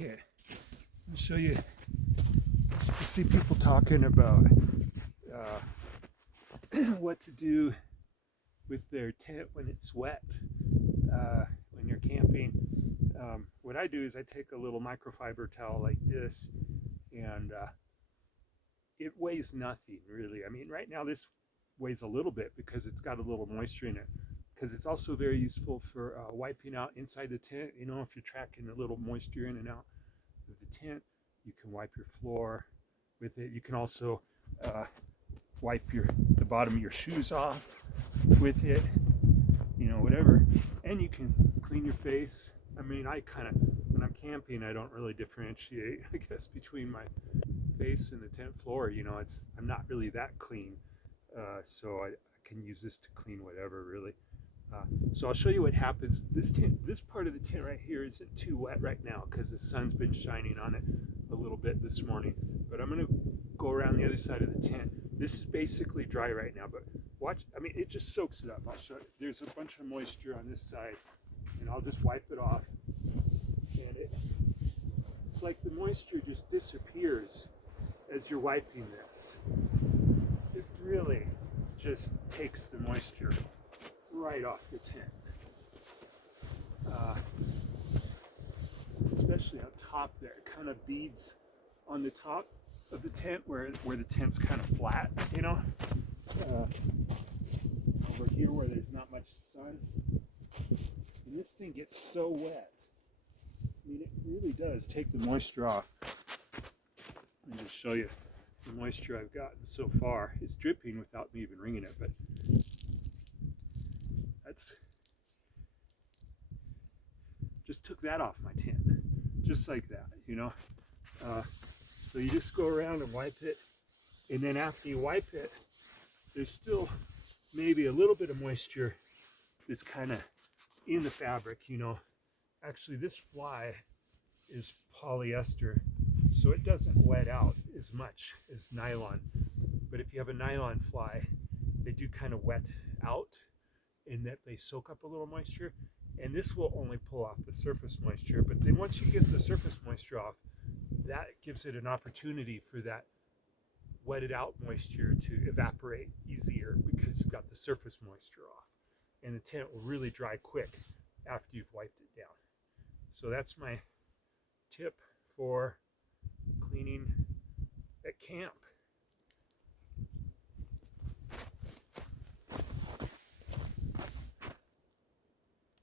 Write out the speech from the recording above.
Okay, I'll show you. I see people talking about uh, what to do with their tent when it's wet, when you're camping. What I do is I take a little microfiber towel like this, and it weighs nothing really. I mean, right now this weighs a little bit because it's got a little moisture in it. Because it's also very useful for wiping out inside the tent. You know, if you're tracking a little moisture in and out of the tent, you can wipe your floor with it. You can also wipe the bottom of your shoes off with it, you know, whatever. And you can clean your face. I mean, when I'm camping, I don't really differentiate, I guess, between my face and the tent floor. You know, I'm not really that clean, so I can use this to clean whatever, really. So I'll show you what happens. This part of the tent right here isn't too wet right now because the sun's been shining on it a little bit this morning. But I'm going to go around the other side of the tent. This is basically dry right now, but watch. I mean, it just soaks it up. I'll show you. There's a bunch of moisture on this side, and I'll just wipe it off. And it's like the moisture just disappears as you're wiping this. It really just takes the moisture right off the tent, especially up top there. It kind of beads on the top of the tent where the tent's kind of flat, you know. Over here where there's not much sun, and this thing gets so wet. I mean, it really does take the moisture off. Let me just show you the moisture I've gotten so far. It's dripping without me even wringing it, but just took that off my tent, just like that, you know. So you just go around and wipe it, and then after you wipe it, there's still maybe a little bit of moisture that's kind of in the fabric, you know. Actually, this fly is polyester, so it doesn't wet out as much as nylon. But if you have a nylon fly, they do kind of wet out in that they soak up a little moisture, and this will only pull off the surface moisture. But then once you get the surface moisture off, that gives it an opportunity for that wetted out moisture to evaporate easier because you've got the surface moisture off, and the tent will really dry quick after you've wiped it down. So that's my tip for cleaning at camp.